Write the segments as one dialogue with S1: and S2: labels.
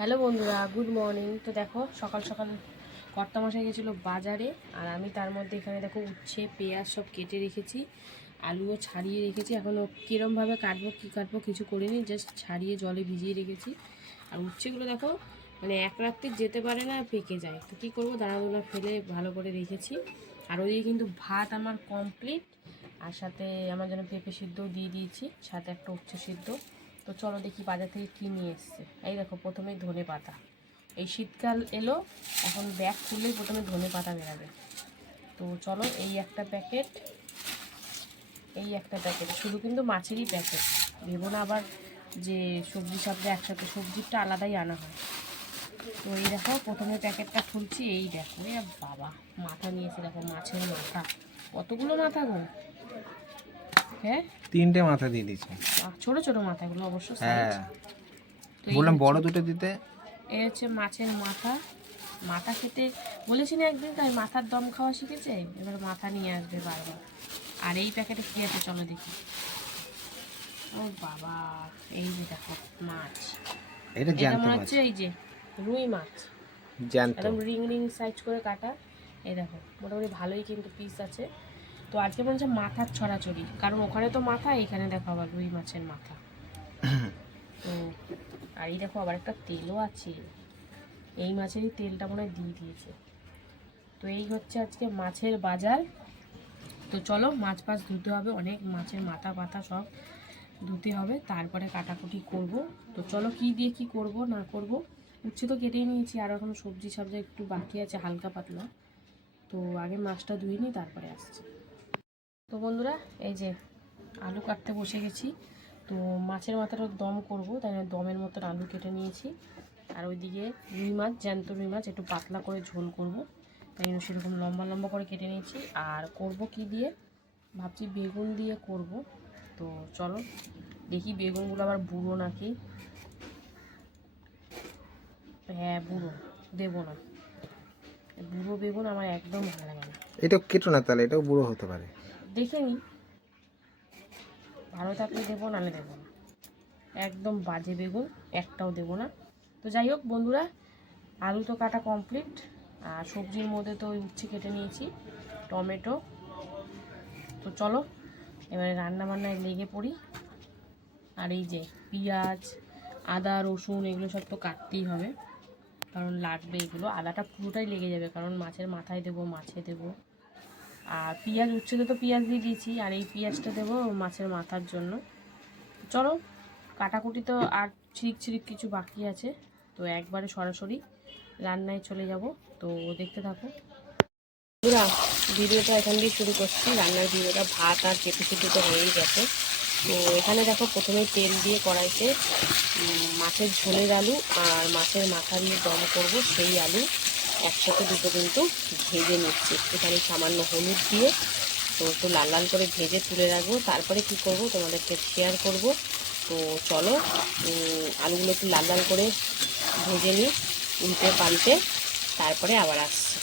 S1: Hello বন্ধুরা good morning তো দেখো, সকাল সকাল কর্তা মশাই গেছিল বাজারে, আর আমি তার মধ্যে এখানে দেখো উচ্ছে, পেঁয়াজ সব কেটে রেখেছি, আলুও ছাড়িয়ে রেখেছি। এখনও কীরমভাবে কাটবো, কী কাটবো কিছু করিনি জাস্ট ছাড়িয়ে জলে ভিজিয়ে রেখেছি। আর উচ্ছেগুলো দেখো মানে এক রাত্রি যেতে পারে না, পেকে যায়। তো কী করব, দানাগুলো ফেলে ভালো করে রেখেছি। আর ওইদিকে কিন্তু ভাত আমার কমপ্লিট আর সাথে আমার যেন পেঁপে সিদ্ধও দিয়ে দিয়েছি, সাথে একটা উচ্ছে সিদ্ধ। তো চলো দেখি বাজার থেকে কী নিয়ে এসছে। এই দেখো, প্রথমেই ধনে পাতা। এই শীতকাল এলো, এখন ব্যাগ খুললেই প্রথমে ধনে পাতা বেরাবে। তো চলো এই একটা প্যাকেট, এই একটা প্যাকেট। শুধু কিন্তু মাছেরই প্যাকেট। ভেবো না আবার যে সবজি সাবজি একসাথে সবজিটা আলাদাই আনা হয়। তো এই দেখো, প্রথমে প্যাকেটটা খুলছি, এই দেখো বাবা, মাথা নিয়েছে দেখো, মাছের মাথা। কতগুলো মাথা গো? হ্যাঁ
S2: তিনটে মাথা দিয়ে দিয়েছে।
S1: ছোট ছোট মাথাগুলো অবশ্য
S2: হ্যাঁ। বললাম বড় দুটো দিতে।
S1: এই হচ্ছে মাছের মাথা। মাথা খেতে বলেছি না একদিন তাই মাথার দম খাওয়া শিখেছে? এবার মাথা নিয়ে আসবে বারবার। আর এই প্যাকেটে কি আছে চলো দেখি। ও বাবা এই যে দেখো মাছ।
S2: এটা
S1: এটা
S2: জ্যান্ত মাছ।
S1: হচ্ছে এই যে রুই মাছ।
S2: জ্যান্ত।
S1: একদম রিং রিং সাইজ করে কাটা। এই দেখো মোটামুটি ভালোই কিন্তু পিস আছে। তো আজকে হচ্ছে মাথার ছড়াছড়ি, কারণ ওখানে তো মাথা, এখানে দেখো আবার রুই মাছের মাথা। তো, আর এই দেখো আবার একটা তেলও আছে। এই মাছেরই তেলটা মনে হয় দিয়ে দিয়েছে। তো এই হচ্ছে আজকে মাছের বাজার। তো চলো, মাছ ফাছ ধুতে হবে, অনেক মাছের মাথা পাতা সব ধুতে হবে, তারপরে কাটাকুটি করব। তো চলো, কি দিয়ে কি করব, না করব, উচ্ছে তো কেটেই নিয়েছি, আর এখন সবজি সবজি একটু বাকি আছে, হালকা পাতলা। তো আগে মাছটা ধুয়ে নিই, তারপরে আসছে। তো বন্ধুরা, এই যে আলু কাটতে বসে গেছি, তো মাছের মাথাটা দম করব, তাই জন্য দমের মতন আলু কেটে নিয়েছি। আর ওইদিকে রুই মাছ, জ্যান্ত রুই মাছ, একটু পাতলা করে ঝোল করব। তাই জন্য সেরকম লম্বা লম্বা করে কেটে নিয়েছি। আর করব কি দিয়ে? ভাবছি বেগুন দিয়ে করব। তো চলো, দেখি বেগুনগুলো আবার বুড়ো নাকি? হ্যাঁ বুড়ো, দেবো না। বুড়ো বেগুন আমার একদম ভালো লাগে না।
S2: এটা কেটো না তাহলে, এটাও বুড়ো হতে পারে।
S1: দেখে নি। ভালো থাকলে দেবো, নাহলে দেবো না। একদম বাজে বেগুন, একটাও দেবো না। তো যাই হোক বন্ধুরা, আলু তো কাটা কমপ্লিট আর সবজির মধ্যে তো ওই উচ্ছে কেটে নিয়েছি, টমেটো। তো চলো, এবারে রান্না বান্নায় লেগে পড়ি। আর এই যে পেঁয়াজ, আদা, রসুন, এগুলো সব তো কাটতেই হবে। কারণ লাগবে এগুলো, আদাটা পুরোটাই লেগে যাবে, কারণ মাছের মাথায় দেবো, মাছে দেবো। আর পেঁয়াজ উচ্ছেতে তো পেঁয়াজ দিয়ে দিয়েছি, আর এই পেঁয়াজটা দেবো মাছের মাথার জন্য। চলো, কাটাকুটি তো আর ছিরিক ছিরিক কিছু বাকি আছে, তো একবারে সরাসরি রান্নায় চলে যাব। তো দেখতে থাকো। বন্ধুরা, ভিডিওটা এখান দিয়ে শুরু করছি। রান্নার ভিডিওটা ভাত আর চেপে সিদ্ধ তো হয়েই গেছে। তো এখানে দেখো, প্রথমে তেল দিয়ে কড়াইতে মাছের ঝোলের আলু আর মাছের মাথা দিয়ে দম করব সেই আলু। একসাথে দুটো কিন্তু ভেজে নিচ্ছি। এখানে সামান্য হলুদ দিয়ে তো একটু লাল লাল করে ভেজে তুলে রাখব। তারপরে কি করব তোমাদেরকে শেয়ার করব। তো চলো আলুগুলো একটু লাল লাল করে ভেজে নিই উল্টে পাল্টে। তারপরে আবার আসছি।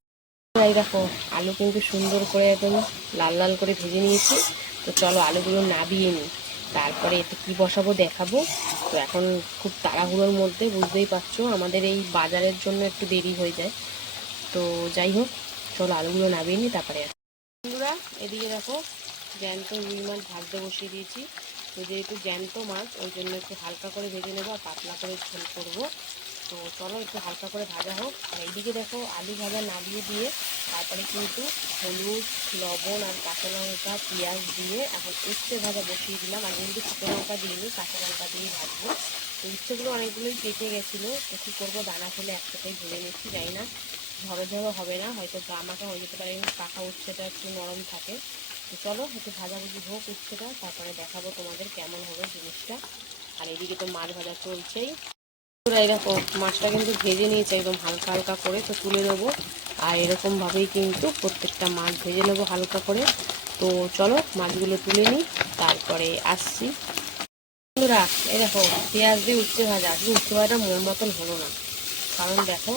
S1: এই দেখো, আলু কিন্তু সুন্দর করে একদম লাল লাল করে ভেজে নিয়েছি। তো চলো আলুগুলো নাবিয়ে নিই। তারপরে এতে কী বসাবো দেখাবো। তো এখন খুব তাড়াহুড়োর মধ্যে, বুঝতেই পারছ, আমাদের এই বাজারের জন্য একটু দেরি হয়ে যায়। তো যাই হোক, চলো আলুগুলো নাবিয়ে নিই, তারপরে। বন্ধুরা, এদিকে দেখো জ্যান্ত রুই মাছ ভাজতে বসিয়ে দিয়েছি। তো যেহেতু জ্যান্ত মাছ, ওই জন্য একটু হালকা করে ভেজে নেব আর পাতলা করে ঝোল করব। তো চলো একটু হালকা করে ভাজা হোক। আর এইদিকে দেখো আলু ভাজা নামিয়ে দিয়ে তারপরে কিন্তু হলুদ, লবণ আর কাঁচা লঙ্কা, পেঁয়াজ দিয়ে এখন উচ্ছে ভাজা বসিয়ে দিলাম। আর কিন্তু শুকনো লঙ্কা দিইনি, কাঁচা লঙ্কা দিয়ে ভাজবো। তো উচ্ছেগুলো অনেকগুলোই পেকে গেছিল। তো কী করব? দানা ফেলে একসাথেই ভেজে নিচ্ছি যাই না ঝড়ো ঝড়ো হবে না, হয়তো গা মাখা হয়ে যেতে পারে পাকা উচ্ছেটা একটু নরম থাকে। তো চলো, একটু ভাজাভুজি হোক উচ্ছেটা, তারপরে দেখাবো তোমাদের কেমন হবে জিনিসটা। আর এদিকে তো মাছ ভাজা চলছেই। এই মাছটা কিন্তু ভেজে নিয়েছে একদম হালকা হালকা করে, তো তুলে নেব। আর এরকমভাবেই কিন্তু প্রত্যেকটা মাছ ভেজে নেব হালকা করে। তো চলো, মাছগুলো তুলে নিই, তারপরে আসছি। বন্ধুরা, এই দেখো, পেঁয়াজ দিয়ে উচ্ছে ভাজা আজকে উচ্ছে ভাজাটা মন মতন হলো না। কারণ দেখো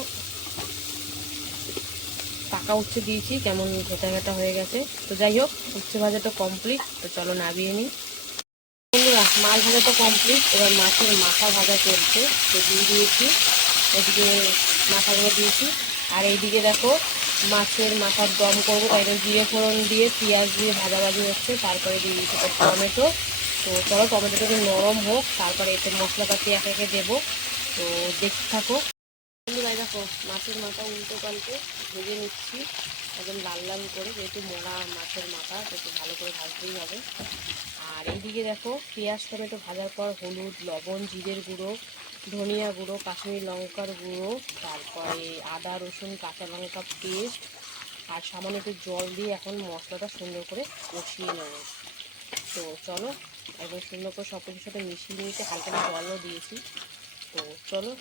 S1: পাকা উচ্ছে দিয়েছি, কেমন ঘেটা ঘেটা হয়ে গেছে। তো যাই হোক, উচ্ছে ভাজাটা কমপ্লিট তো চলো নাবিয়ে নিই। বন্ধুরা, মাছ ভাজা তো কমপ্লিট এবার মাছের মাথা ভাজা চলছে, তো দিয়ে দিয়েছি, এদিকে মাথাগুলো দিয়েছি। আর এইদিকে দেখো, মাছের মাথার দম করব, তাই জিরে ফোড়ন দিয়ে, পেঁয়াজ দিয়ে ভাজাভাজি হচ্ছে, তারপরে দিয়ে দিয়েছি তো টমেটো। তো চলো টমেটোটা নরম হোক, তারপরে এতে মশলাপাতি একে একে দেবো। তো দেখতে থাকো। দেখো, মাছের মাথা উল্টো পাল্টে ভেজে নিচ্ছি। একদম লাল লাল করে, যেহেতু মোড়া মাছের মাথা সেটা ভালো করে ভাজতেই হবে। আর এইদিকে দেখো, পেঁয়াজ, টমেটো ভাজার পর হলুদ, লবণ, জিরের গুঁড়ো, ধনিয়া গুঁড়ো, কাশ্মীরি লঙ্কার গুঁড়ো, তারপরে আদা, রসুন, কাঁচা লঙ্কা পেস্ট, আর সামান্য একটু জল দিয়ে এখন মশলাটা সুন্দর করে কষিয়ে নেব। তো চলো, একদম সুন্দর করে সব কিছুর সাথে মিশিয়ে নিয়েছি, হালকা জলও দিয়েছি। তো চলো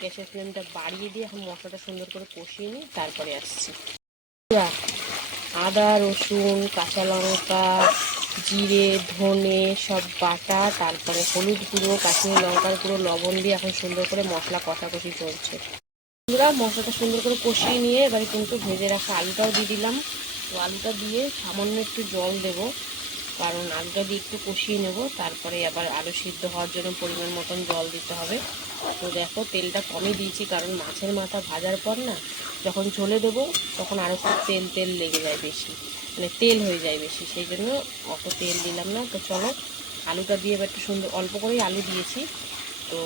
S1: গ্যাসের ফ্লেমটা বাড়িয়ে দিয়ে এখন মশলাটা সুন্দর করে কষিয়ে নিই তারপরে আসছি। আদা, রসুন, কাঁচা লঙ্কা, জিরে, ধনে, সব বাটা, তারপরে হলুদ গুঁড়ো, কাশ্মীরি লঙ্কার গুঁড়ো, লবণ দিয়ে এখন সুন্দর করে মশলা কষাকষি চলছে। বন্ধুরা মশলাটা সুন্দর করে কষিয়ে নিয়ে এবারে কিন্তু ভেজে রাখা আলুটাও দিয়ে দিলাম। তো আলুটা দিয়ে সামান্য একটু জল দেব, কারণ আলুটা দিয়ে একটু কষিয়ে নেব, তারপরে আবার আলু সিদ্ধ হওয়ার জন্য পরিমাণ মতন জল দিতে হবে। তো দেখো, তেলটা কমই দিয়েছি, কারণ মাছের মাথা ভাজার পর না, যখন ঝোলে দেবো, তখন আরও খুব তেল তেল লেগে যায় বেশি। মানে তেল হয়ে যায় বেশি, সেই জন্য অত তেল দিলাম না। তো চলো, আলুটা দিয়ে এবার একটু সুন্দর, অল্প করেই আলু দিয়েছি। তো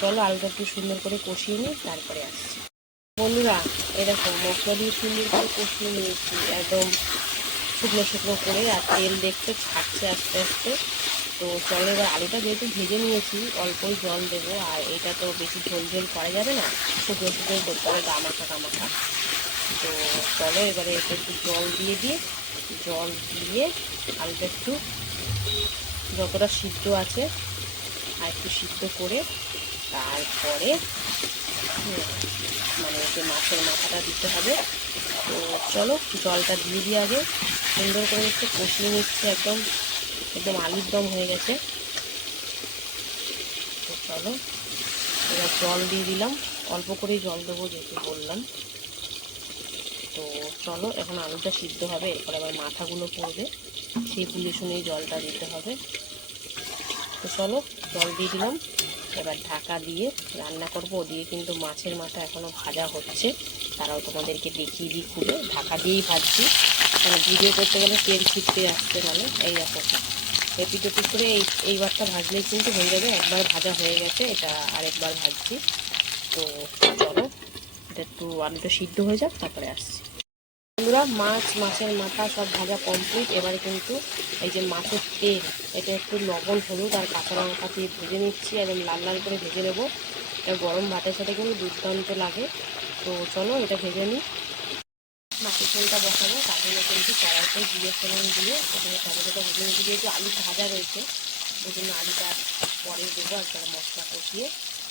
S1: চলো, আলুটা একটু সুন্দর করে কষিয়ে নিই, তারপরে আসছি। বন্ধুরা এরকম মশলা দিয়ে সুন্দর করে কষিয়ে নিয়েছি, একদম শুকনো শুকনো করে, আর তেল দেখতে ছাড়ছে আস্তে আস্তে। তো চলো এবার আলুটা যেহেতু ভেজে নিয়েছি, অল্পই জল দেবো, আর এটা তো বেশি ঝোল ঝোল করা যাবে না, শুকনো শুকনো করতে হবে গামাখা গামাখা। তো চলো এবারে এটা একটু জল দিয়ে দিই জল দিয়ে আলুটা একটু যতটা সিদ্ধ আছে, আর একটু সিদ্ধ করে তারপরে মানে যে মাছের মাথাটা দিতে হবে, তো চলো জলটা দিয়ে দিই আগে সুন্দর করে একটু কষিয়ে নিচ্ছে একদম। একদম আলুর দম হয়ে গেছে। তো চলো, এবার জল দিয়ে দিলাম। অল্প করেই জল দেবো, যেহেতু বললাম। তো চলো, এখন আলুটা সিদ্ধ হবে। এরপর আবার মাথাগুলো পড়বে। সেই বুঝে শুনেই জলটা দিতে হবে। তো চলো, জল দিয়ে দিলাম। এবার ঢাকা দিয়ে রান্না করব। ওদিকে কিন্তু মাছের মাথা এখনও ভাজা হচ্ছে। তারাও তোমাদেরকে দেখিয়ে দিই খুলে। ঢাকা দিয়েই ভাজছি। মানে ভিডিও করতে গেলে তেল ছিটতে আসতে গেলে এই দেখো। এপিট ওপিট করে এই এইবারটা ভাজলেই কিন্তু হয়ে যাবে। একবার ভাজা হয়ে গেছে, এটা আরেকবার ভাজছি। তো চলো, এটা একটু আলুটা সিদ্ধ হয়ে যাক, তারপরে আসছি। বন্ধুরা, মাছ, মাছের মাথা সব ভাজা কমপ্লিট এবারে কিন্তু এই যে মাছের তেল, এটা একটু লবণ, হলুদ আর কাঁচা লঙ্কা দিয়ে ভেজে নিচ্ছি একদম লাল লাল করে ভেজে নেব। এটা গরম ভাতের সাথে কিন্তু দুর্দান্ত লাগে। তো চলো, এটা ভেজে নিই। মাছের তেলটা বসাবো, তার জন্য কিন্তু কড়াইতে জিরে ফোড়ন দিয়ে প্রথমে টমেটোটা ভেজে নিচ্ছি যেহেতু আলু ভাজা রয়েছে, ওই জন্য আলুটা পরে দেবো একবার মশলা কষিয়ে।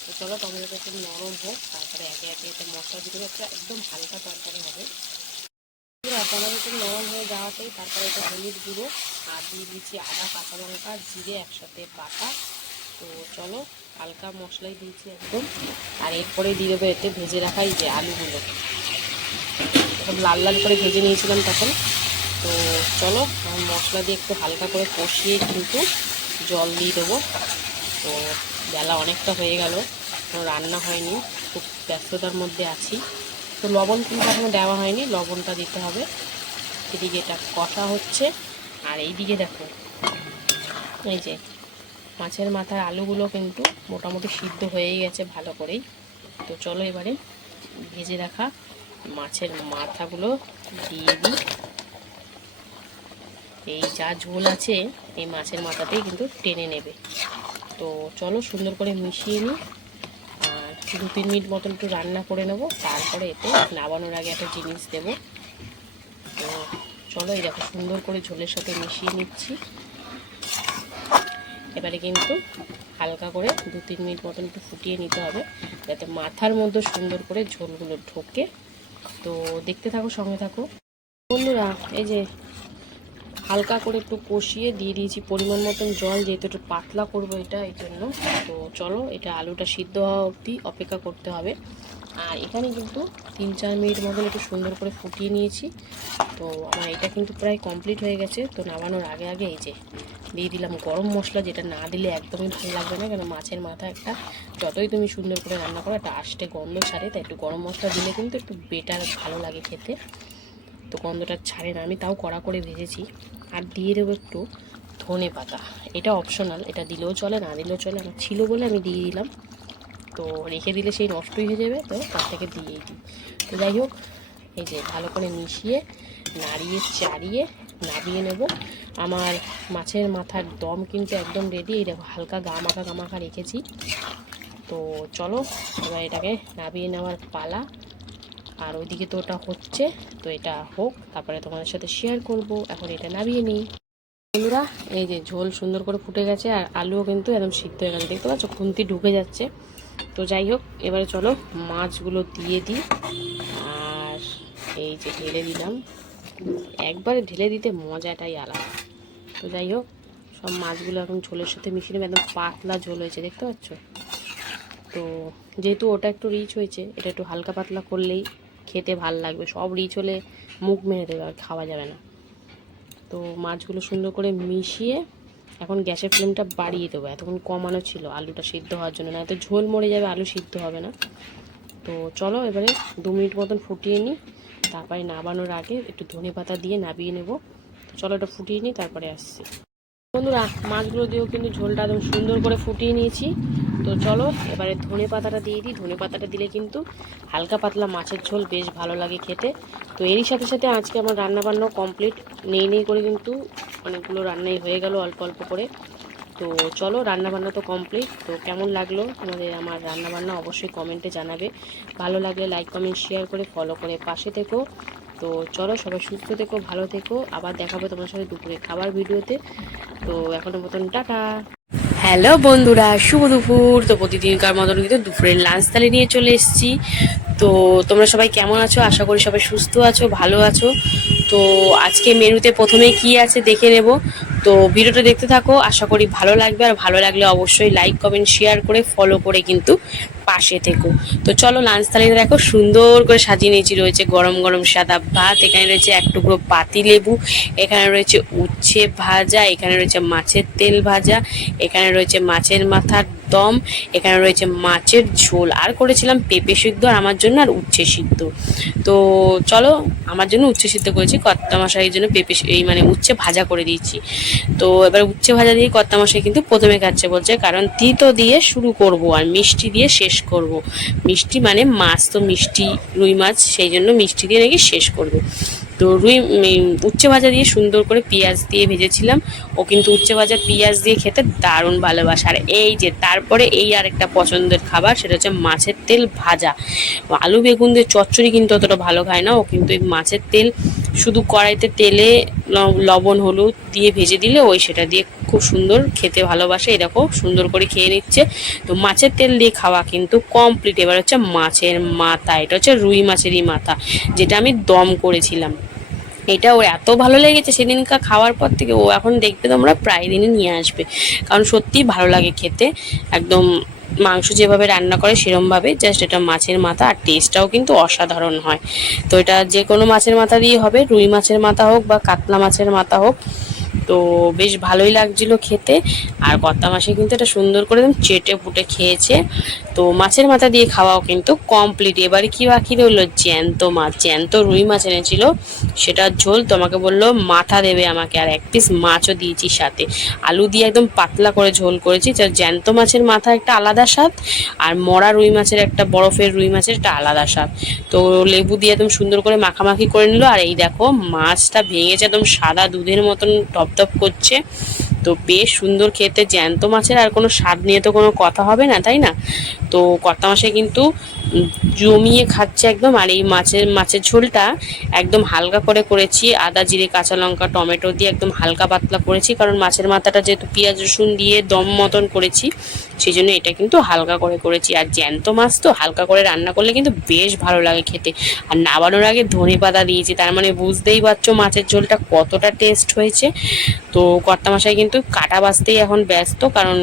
S1: তো চলো টমেটোটা একটু নরম হোক, তারপরে একে একে এতে মশলা দিতে একটা একদম হালকা তরকারি হবে। টমেটোটা নরম হয়ে যাওয়াতেই তারপরে এটা হলুদ গুঁড়ো আর দিয়ে দিচ্ছি আদা, কাঁচা লঙ্কা, জিরে, একসাথে বাটা। তো চলো হালকা মশলাই দিয়েছি একদম। আর এরপরে দিয়ে দেবো এতে ভেজে রাখাই যে আলুগুলো। এখন লাল লাল করে ভেজে নিয়েছিলাম তখন। তো চলো মশলা দিয়ে একটু হালকা করে কষিয়ে কিন্তু জল দিয়ে দেবো। তো বেলা অনেকটা হয়ে গেল রান্না হয়নি, খুব ব্যস্ততার মধ্যে আছি। তো লবণ কিন্তু এখনও দেওয়া হয়নি, লবণটা দিতে হবে। এদিকে এটা কষা হচ্ছে, আর এইদিকে দেখো, এই যে মাছের মাথার আলুগুলো কিন্তু মোটামুটি সিদ্ধ হয়েই গেছে ভালো করেই। তো চলো এবারে ভেজে রাখা মাছের মাথাগুলো দিয়ে দিই। এই যা ঝোল আছে, এই মাছের মাথাতেই কিন্তু টেনে নেবে। তো চলো সুন্দর করে মিশিয়ে নিই। আর দু তিন মিনিট মতন একটু রান্না করে নেব। তারপরে এতে নামানোর আগে একটা জিনিস দেবো। তো চলো এই দেখো সুন্দর করে ঝোলের সাথে মিশিয়ে নিচ্ছি। এবারে কিন্তু হালকা করে দু তিন মিনিট মতন একটু ফুটিয়ে নিতে হবে, যাতে মাথার মধ্যে সুন্দর করে ঝোলগুলো ঢোকে। তো দেখতে থাকো, সঙ্গে থাকো। বন্ধুরা, এই যে হালকা করে একটু কষিয়ে দিয়ে দিয়েছি, পরিমাণ মতন জল, যেহেতু একটু পাতলা করব এটা, এই জন্য। তো চলো, এটা আলুটা সিদ্ধ হওয়া অবধি অপেক্ষা করতে হবে। আর এখানে কিন্তু তিন চার মিনিট মতন একটু সুন্দর করে ফুটিয়ে নিয়েছি। তো আমার এটা কিন্তু প্রায় কমপ্লিট হয়ে গেছে। তো নামানোর আগে আগে এই যে দিয়ে দিলাম গরম মশলা, যেটা না দিলে একদমই ভালো লাগবে না। কেন মাছের মাথা একটা, যতই তুমি সুন্দর করে রান্না করো, একটা আষ্টে গন্ধ ছাড়ে, তাই একটু গরম মশলা দিলে কিন্তু একটু বেটার ভালো লাগে খেতে। তো গন্ধটা ছাড়ে না, আমি তাও কড়া করে ভেজেছি। আর দিয়ে দেবো একটু ধনে পাতা এটা অপশনাল এটা দিলেও চলে, না দিলেও চলে, আমার ছিল বলে আমি দিয়ে দিলাম। তো রেখে দিলে সেই নষ্টই হয়ে যাবে, তো তার থেকে দিয়েই দিই। তো যাই হোক, এই যে ভালো করে মিশিয়ে, নাড়িয়ে, চাড়িয়ে, নাবিয়ে নেব। আমার মাছের মাথার দম কিন্তু একদম রেডি এই দেখো হালকা গা মাখা গা মাখা রেখেছি। তো চলো, এবার এটাকে নাবিয়ে নেওয়ার পালা। আর ওইদিকে তো ওটা হচ্ছে, তো এটা হোক, তারপরে তোমাদের সাথে শেয়ার করব। এখন এটা নাবিয়ে নিই। বন্ধুরা, এই যে ঝোল সুন্দর করে ফুটে গেছে, আর আলুও কিন্তু একদম সিদ্ধ হয়ে গেছে। দেখতে পাচ্ছ, খুন্তি ঢুকে যাচ্ছে। তো যাই হোক, এবারে চলো মাছগুলো দিয়ে দিই। আর এই যে ঢেলে দিলাম। একবারে ঢেলে দিতে মজাটাই আলাদা। তো যাই হোক, সব মাছগুলো এখন ঝোলের সাথে মিশিয়ে নেবে। একদম পাতলা ঝোল হয়েছে, দেখতে পাচ্ছ? তো যেহেতু ওটা একটু রিচ হয়েছে, এটা একটু হালকা পাতলা করলেই খেতে ভালো লাগবে। সব রিচ হলে মুখ মেরে দেবে, আর খাওয়া যাবে না। তো মাছগুলো সুন্দর করে মিশিয়ে এখন গ্যাসের ফ্লেমটা বাড়িয়ে দেবো। এতক্ষণ কমানো ছিল, আলুটা সিদ্ধ হওয়ার জন্য। না এত ঝোল মরে যাবে, আলু সিদ্ধ হবে না। তো চলো এবারে দু মিনিট মতন ফুটিয়ে নিই। তারপরে নাবানোর আগে একটু ধনে পাতা দিয়ে নাবিয়ে নেব। চলো এটা ফুটিয়ে নিই, তারপরে আসছি। বন্ধুরা, মাছগুলো দিয়েও কিন্তু ঝোলটা একদম সুন্দর করে ফুটিয়ে নিয়েছি। তো চলো, এবারে ধনে পাতাটা দিয়ে দিই। ধনে পাতাটা দিলে কিন্তু হালকা পাতলা মাছের ঝোল বেশ ভালো লাগে খেতে। তো এরই সাথে সাথে আজকে আমার রান্না বান্নাও কমপ্লিট নেই নেই করে কিন্তু অনেকগুলো রান্নাই হয়ে গেল অল্প অল্প করে। তো চলো, রান্নাবান্না তো কমপ্লিট তো কেমন লাগল তোমাদের আমার রান্নাবান্না অবশ্যই কমেন্টে জানাবে। ভালো লাগলে লাইক কমেন্ট শেয়ার করে ফলো করে পাশে থেকো। তো চলো সবাই সুস্থ থেকো, ভালো থেকো। আবার দেখাবো তোমার সাথে দুপুরে খাবার ভিডিওতে। তো এখনও মতন টাটা। হ্যালো বন্ধুরা, শুভ দুপুর। তো প্রতিদিনকার মতন কিন্তু দুপুরের লাঞ্চ থালি নিয়ে চলে এসেছি। তো তোমরা সবাই কেমন আছো? আশা করি সবাই সুস্থ আছো, ভালো আছো। তো আজকে মেনুতে প্রথমে কি আছে দেখে নেব। তো ভিডিওটা দেখতে থাকো, আশা করি ভালো লাগবে। আর ভালো লাগলে অবশ্যই লাইক কমেন্ট শেয়ার করে ফলো করে কিন্তু পাশে থেকো। তো চলো লাঞ্চ থালিতে দেখো, সুন্দর করে সাজিয়ে নিয়েছি, রয়েছে গরম গরম সাদা ভাত, এখানে রয়েছে এক টুকরো পাতি লেবু, এখানে রয়েছে উচ্ছে ভাজা, এখানে রয়েছে মাছের তেল ভাজা, এখানে রয়েছে মাছের মাথার দম, এখানে রয়েছে মাছের ঝোল। আর করেছিলাম পেঁপে সিদ্ধ আর আমার জন্য আর উচ্ছে সিদ্ধ। তো চলো, আমার জন্য উচ্ছে সিদ্ধ করেছি কর্তা মশাইয়ের জন্য পেঁপে এই মানে উচ্ছে ভাজা করে দিয়েছি। তো এবার উচ্ছে ভাজা দিয়ে কর্তা মশাই কিন্তু প্রথমে খাচ্ছে বলছে কারণ তিতো দিয়ে শুরু করব আর মিষ্টি দিয়ে শেষ করব। মিষ্টি মানে মাছ, তো মিষ্টি, রুই মাছ, সেই জন্য মিষ্টি দিয়ে নাকি শেষ করবে। তো রুই উচ্ছে ভাজা দিয়ে সুন্দর করে পেঁয়াজ দিয়ে ভেজেছিলাম। ও কিন্তু উচ্ছে ভাজা পেঁয়াজ দিয়ে খেতে দারুণ ভালোবাসে। আর এই যে তারপরে এই আর একটা পছন্দের খাবার, সেটা হচ্ছে মাছের তেল ভাজা। আলু বেগুন দিয়ে চচ্চড়ি কিন্তু অতটা ভালো খায় না। ও কিন্তু এই মাছের তেল শুধু কড়াইতে তেলে লবণ, হলুদ দিয়ে ভেজে দিলে ওই সেটা দিয়ে খুব সুন্দর খেতে ভালোবাসে দেখো সুন্দর করে খেয়ে নিচ্ছে। তো মাছের তেল দিয়ে খাওয়া কিন্তু কমপ্লিট এবার হচ্ছে মাছের মাথা, এটা হচ্ছে রুই মাছেরই মাথা, যেটা আমি দম করেছিলাম। এটা ওর এত ভালো লেগেছে সেদিনকার খাওয়ার পর থেকে, ও এখন দেখবে তোমরা প্রায় দিনই নিয়ে আসবে। কারণ সত্যিই ভালো লাগে খেতে। একদম মাংস যেভাবে রান্না করে সেরমভাবে জাস্ট এটা মাছের মাথা আর টেস্টটাও কিন্তু অসাধারণ হয়। তো এটা যে কোনো মাছের মাথা দিয়ে হবে, রুই মাছের মাথা হোক বা কাতলা মাছের মাথা হোক। তো বেশ ভালোই লাগছিল খেতে। আর কর্তা মাসে কিন্তু এটা সুন্দর করে একদম চেটে পুটে খেয়েছে। তো মাছের মাথা দিয়ে খাওয়াও কিন্তু কমপ্লিট এবারে কি বাকি রইল? জ্যান্ত মাছ, জ্যান্ত রুই মাছ এনেছিল। সেটার ঝোল, তোমাকে বলল মাথা দেবে আমাকে। আর এক পিস মাছও দিয়েছি সাথে। আলু দিয়ে একদম পাতলা করে ঝোল করেছি। যা জ্যান্ত মাছের মাথা একটা আলাদা স্বাদ, আর মরা রুই মাছের একটা, বরফের রুই মাছের একটা আলাদা স্বাদ। তো লেবু দিয়ে একদম সুন্দর করে মাখামাখি করে নিল। আর এই দেখো, মাছটা ভেঙেছে একদম সাদা দুধের মতন টপটপ করছে। তো বেশ সুন্দর খেতে, জ্যান্ত মাছের আর কোনো স্বাদ নিয়ে তো কোনো কথা হবে না, তাই না? তো কর্তা মাসে কিন্তু জমিয়ে খাচ্ছে একদম, আর এই মাছের মাছের ঝোলটা একদম হালকা করে করেছি। আদা, জিরে, কাঁচা লঙ্কা, টমেটো দিয়ে একদম হালকা পাতলা করেছি, কারণ মাছের মাথাটা যেহেতু পেঁয়াজ, রসুন দিয়ে দম মতন করেছি, সেই জন্য এটা কিন্তু হালকা করে করেছি। আর জ্যান্ত মাছ তো হালকা করে রান্না করলে কিন্তু বেশ ভালো লাগে খেতে। আর নাবানোর আগে ধনে পাতা দিয়েছি, তার মানে বুঝতেই পারছ মাছের ঝোলটা কতটা টেস্ট হয়েছে। তো কর্তা মশাই কিন্তু কিন্তু কাটা বাছতেই এখন ব্যস্ত, কারণ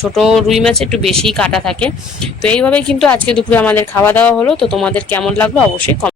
S1: ছোট রুই মাছে একটু বেশি কাটা থাকে। তো এইভাবেই কিন্তু আজকে দুপুরে আমাদের খাওয়া দাওয়া হলো। তো তোমাদের কেমন লাগল অবশ্যই